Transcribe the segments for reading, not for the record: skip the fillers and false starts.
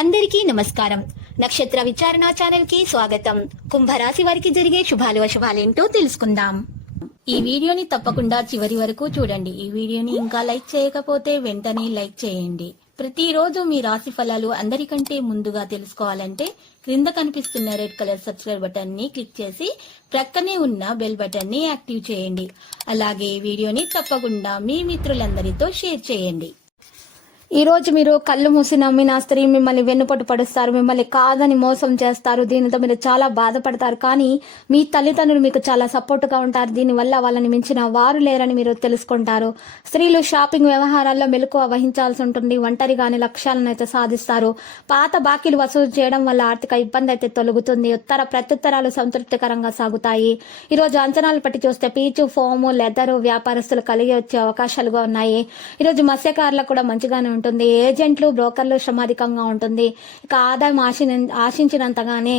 అందరికీ నమస్కారం. నక్షత్ర విచారణ ఛానల్ కి స్వాగతం. కుంభరాశి వారికి జరిగే శుభాలు అశుభాలేంటో తెలుసుకుందాం. ఈ వీడియోని తప్పకుండా చివరి వరకు చూడండి. ఈ వీడియోని ఇంకా లైక్ చేయకపోతే వెంటనే లైక్ చేయండి. ప్రతిరోజు మీ రాశి ఫలాలు అందరికంటే ముందుగా తెలుసుకోవాలంటే క్రింద కనిపిస్తున్న రెడ్ కలర్ సబ్స్క్రైబ్ బటన్ ని క్లిక్ చేసి ప్రక్కనే ఉన్న బెల్ బటన్ ని యాక్టివ్ చేయండి. అలాగే ఈ వీడియోని తప్పకుండా మీ మిత్రులందరితో షేర్ చేయండి. ఈ రోజు మీరు కళ్ళు మూసి నమ్మిన స్త్రీ మిమ్మల్ని వెన్నుపట్టు పడుస్తారు, మిమ్మల్ని కాదని మోసం చేస్తారు. దీనితో మీరు చాలా బాధపడతారు. కానీ మీ తల్లిదండ్రులు మీకు చాలా సపోర్ట్ గా ఉంటారు. దీనివల్ల వాళ్ళని మించిన వారు లేరని మీరు తెలుసుకుంటారు. స్త్రీలు షాపింగ్ వ్యవహారాల్లో మెలకువ వహించాల్సి ఉంటుంది. ఒంటరిగానే లక్ష్యాలను అయితే సాధిస్తారు. పాత బాకీలు వసూలు చేయడం వల్ల ఆర్థిక ఇబ్బంది అయితే తొలగుతుంది. ఉత్తర ప్రత్యుత్తరాలు సంతృప్తికరంగా సాగుతాయి. ఈ రోజు అంచనాలు పట్టి చూస్తే పీచు, ఫోము, లెదరు వ్యాపారస్తులు కలిగి వచ్చే అవకాశాలుగా ఉన్నాయి. ఈరోజు మత్స్యకారులకు కూడా మంచిగానే ఉంటుంది. ఏజెంట్లు, బ్రోకర్లు శ్రమాధికంగా ఉంటుంది. ఇక ఆదాయం ఆశించినంతగానే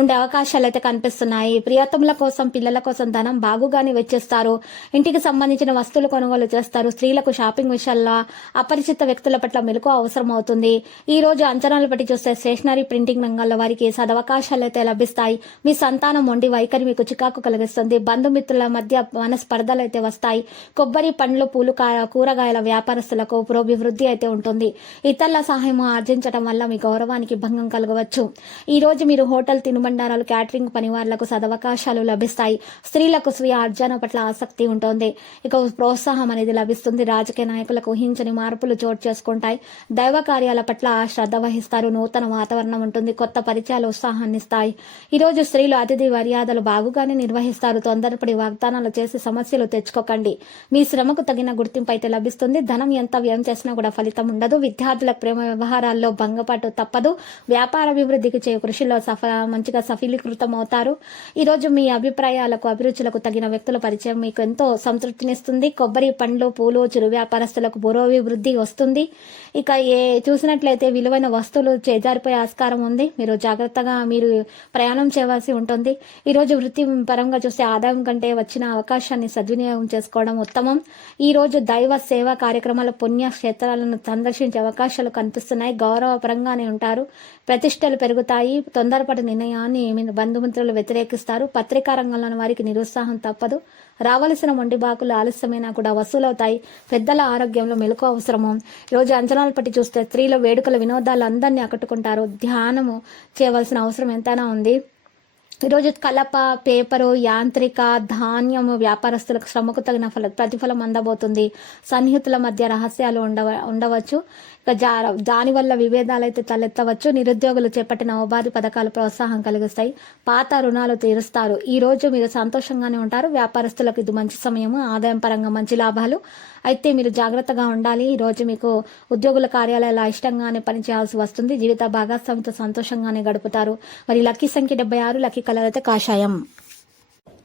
ఉండే అవకాశాలు అయితే కనిపిస్తున్నాయి. ప్రియతముల కోసం, పిల్లల కోసం ధనం బాగుగానే వెచ్చిస్తారు. ఇంటికి సంబంధించిన వస్తువులు కొనుగోలు చేస్తారు. స్త్రీలకు షాపింగ్ విషయాల్లో అపరిచిత వ్యక్తుల పట్ల మెలకువ అవసరం అవుతుంది. ఈ రోజు అంచనాలు బట్టి చూస్తే స్టేషనరీ, ప్రింటింగ్ రంగాల్లో వారికి సదవకాశాలు అయితే లభిస్తాయి. మీ సంతానం మొండి వైఖరి మీకు చికాకు కలిగిస్తుంది. బంధుమిత్రుల మధ్య మనస్పర్ధలు అయితే వస్తాయి. కొబ్బరి, పండ్లు, పూలు, కూరగాయల వ్యాపారస్తులకు పురోభివృద్ధి అయితే ఉంటుంది. ఇతరుల సహాయం ఆర్జించడం వల్ల మీ గౌరవానికి భంగం కలగవచ్చు. ఈ రోజు మీరు హోటల్, తినుబండారాలు, క్యాటరింగ్ పనివారులకు సదవకాశాలు లభిస్తాయి. స్త్రీలకు స్వీయ ఆర్జన పట్ల ఆసక్తి ఉంటుంది. ఇక ప్రోత్సాహం అనేది లభిస్తుంది. రాజకీయ నాయకులకు ఊహించని మార్పులు చోటు చేసుకుంటాయి. దైవ కార్యాల పట్ల శ్రద్ధ వహిస్తారు. నూతన వాతావరణం ఉంటుంది. కొత్త పరిచయాలు ఉత్సాహాన్ని ఇస్తాయి. ఈ రోజు స్త్రీలు అతిథి మర్యాదలు బాగుగానే నిర్వహిస్తారు. తొందరపడి వాగ్దానాలు చేసి సమస్యలు తెచ్చుకోకండి. మీ శ్రమకు తగిన గుర్తింపు అయితే లభిస్తుంది. ధనం ఎంత వ్యయం చేసినా కూడా ఫలితం ఉండదు. విద్యార్థులకు ప్రేమ వ్యవహారాల్లో భంగపాటు తప్పదు. వ్యాపార అభివృద్ధికి చేయ కృషిలో మంచిగా సఫలీకృతం అవుతారు. ఈ రోజు మీ అభిప్రాయాలకు, అభిరుచులకు తగిన వ్యక్తుల పరిచయం మీకు ఎంతో సంతృప్తినిస్తుంది. కొబ్బరి, పండ్లు, పూలు, చిరు వ్యాపారస్తులకు పురోభివృద్ధి వస్తుంది. ఇక చూసినట్లయితే విలువైన వస్తువులు చేజారిపోయే ఆస్కారం ఉంది. మీరు జాగ్రత్తగా ప్రయాణం చేయవలసి ఉంటుంది. ఈ రోజు వృత్తి పరంగా చూస్తే ఆదాయం కంటే వచ్చిన అవకాశాన్ని సద్వినియోగం చేసుకోవడం ఉత్తమం. ఈ రోజు దైవ సేవా కార్యక్రమాల, పుణ్య క్షేత్రాలను సందర్శించే అవకాశాలు కనిపిస్తున్నాయి. గౌరవపరంగానే ఉంటారు. ప్రతిష్టలు పెరుగుతాయి. తొందరపాటు నిర్ణయాన్ని బంధుమిత్రులు వ్యతిరేకిస్తారు. పత్రికా రంగంలోని వారికి నిరుత్సాహం తప్పదు. రావలసిన మొండి బాకులు ఆలస్యమైనా కూడా వసూలవుతాయి. పెద్దల ఆరోగ్యంలో మెలకువ అవసరము. ఈరోజు అంచనాలు పట్టి చూస్తే స్త్రీల వేడుకల, వినోదాలు అందరినీ ఆకట్టుకుంటారు. ధ్యానము చేయవలసిన అవసరం ఎంతైనా ఉంది. ఈరోజు కలప, పేపరు, యాంత్రిక, ధాన్యము వ్యాపారస్తులకు శ్రమకు తగిన ప్రతిఫలం అందబోతుంది. సన్నిహితుల మధ్య రహస్యాలు ఉండవచ్చు. ఇక దానివల్ల విభేదాలు అయితే తలెత్తవచ్చు. నిరుద్యోగులు చేపట్టిన ఉపాధి పథకాలు ప్రోత్సాహం కలిగిస్తాయి. పాత రుణాలు తీరుస్తారు. ఈ రోజు మీరు సంతోషంగానే ఉంటారు. వ్యాపారస్తులకు ఇది మంచి సమయము. ఆదాయం పరంగా మంచి లాభాలు. అయితే మీరు జాగ్రత్తగా ఉండాలి. ఈ రోజు మీకు ఉద్యోగుల కార్యాలయాల ఇష్టంగానే పనిచేయాల్సి వస్తుంది. జీవిత భాగస్వామితో సంతోషంగానే గడుపుతారు. మరి లక్కీ సంఖ్య 76, లక్కీ కలర్ అయితే కాషాయం.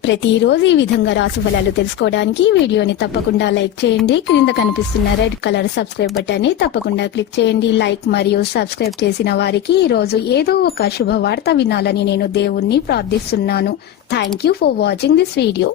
ప్రతిరోజు ఈ విధంగా రాశి ఫలాలు తెలుసుకోవడానికి వీడియోని తప్పకుండా లైక్ చేయండి. క్రింద కనిపిస్తున్న రెడ్ కలర్ సబ్స్క్రైబ్ బటన్ ని తప్పకుండా క్లిక్ చేయండి. లైక్ మరియు సబ్స్క్రైబ్ చేసిన వారికి ఈ రోజు ఏదో ఒక శుభవార్త వినాలని నేను దేవుణ్ణి ప్రార్థిస్తున్నాను. Thank you for watching this video.